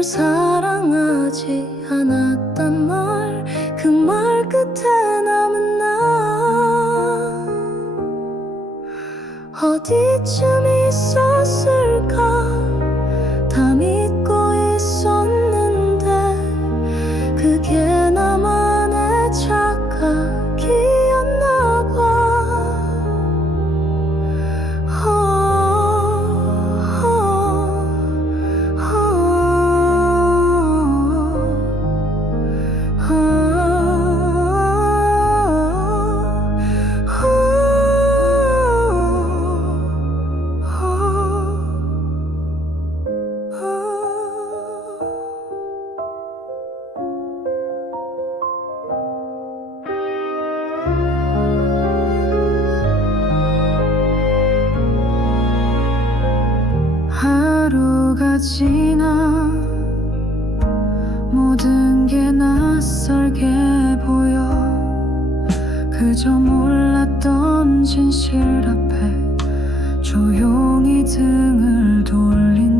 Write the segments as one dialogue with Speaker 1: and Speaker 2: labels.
Speaker 1: 널 사랑하지 않았던 말그 말 끝에 남은 나. 어디쯤 그저 몰랐던 진실 앞에 조용히 등을 돌린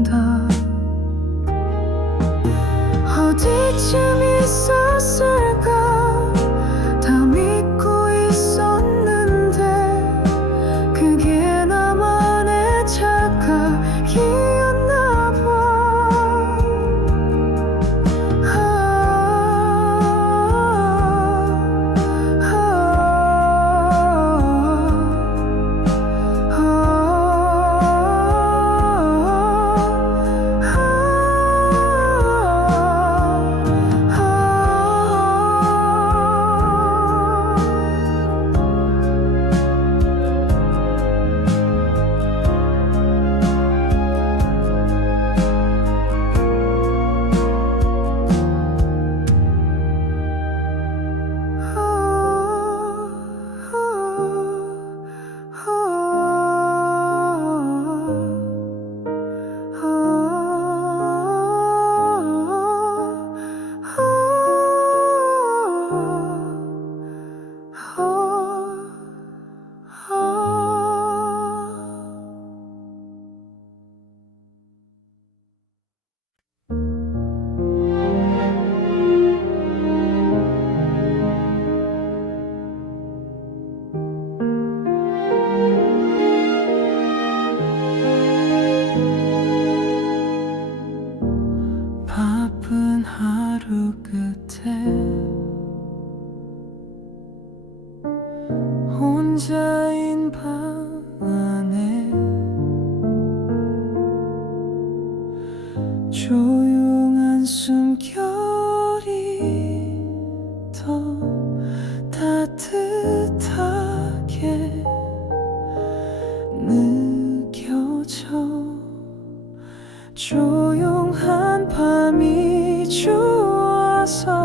Speaker 1: casa.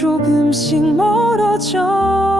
Speaker 1: 조금씩 멀어져.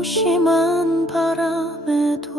Speaker 1: 무심한 바람에도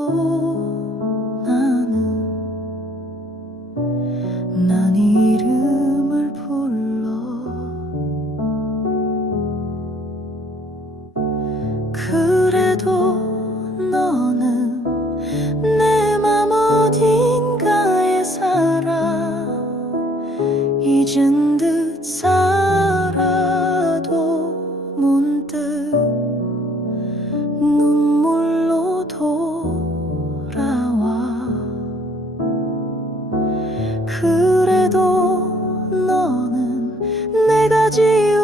Speaker 1: you.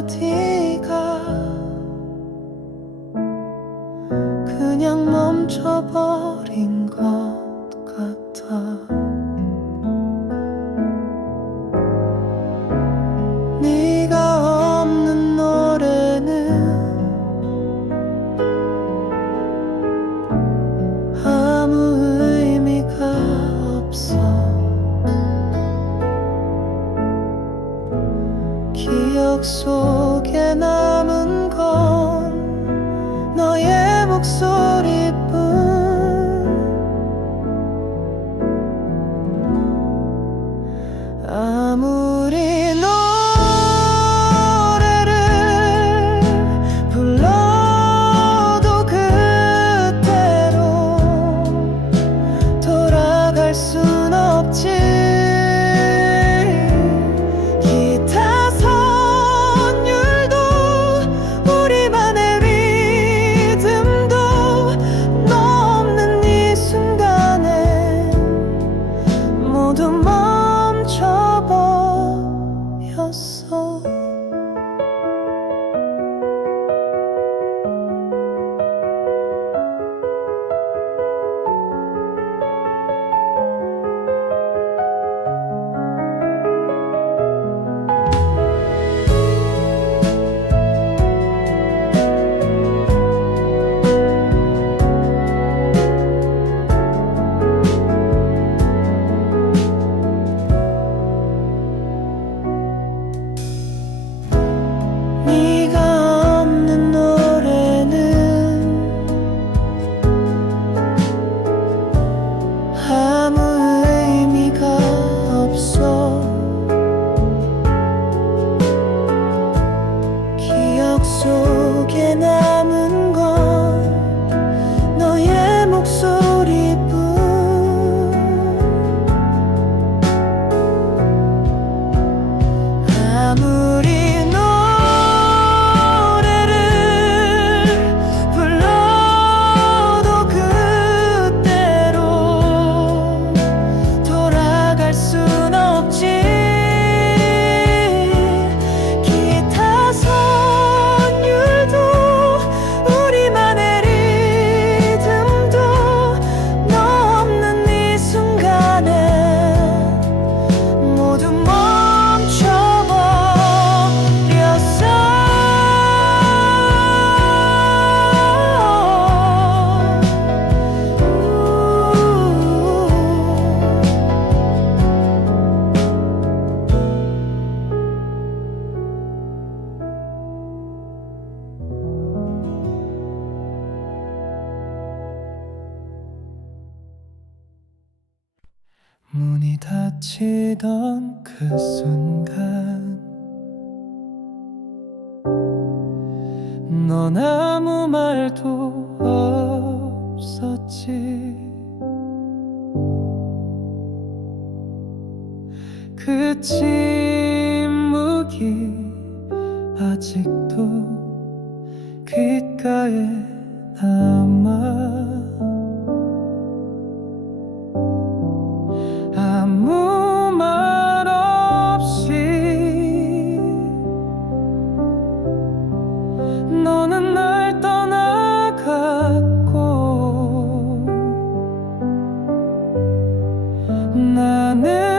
Speaker 1: 어디가? 그냥 멈춰버 순간. 넌 아무 말도 없었지. 그 침묵이 나는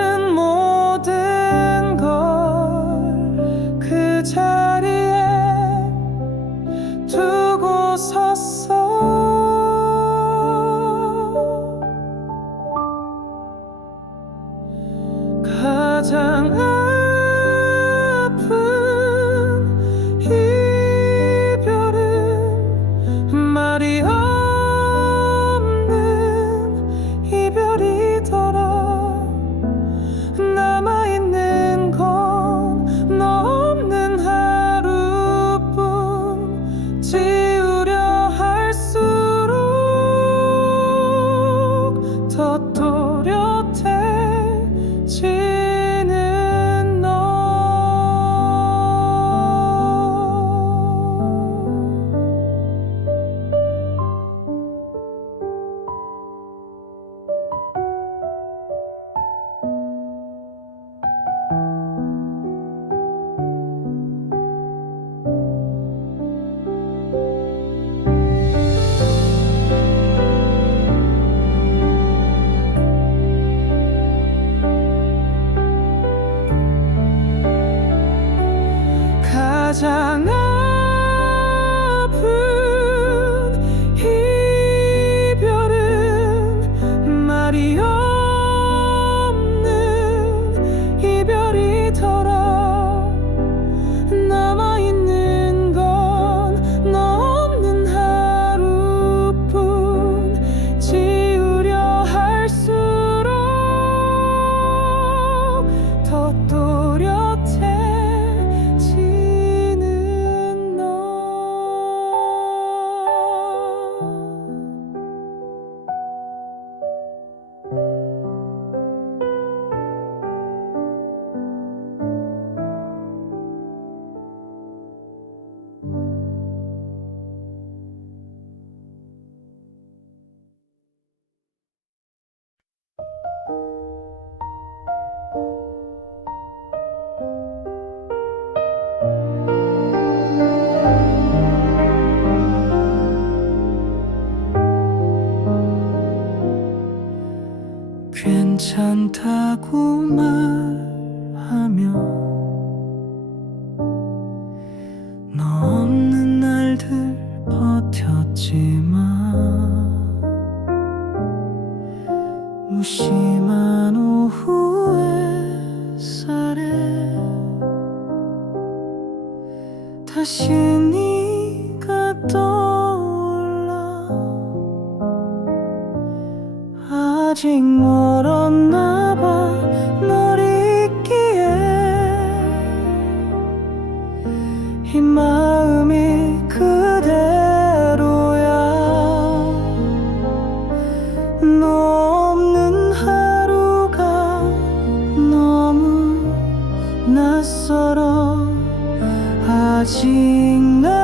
Speaker 1: 라고 말하며 너 없는 날들 버텼지만 무심한 오후의 쌀에 다시 네가 떠올라 아직 情呢？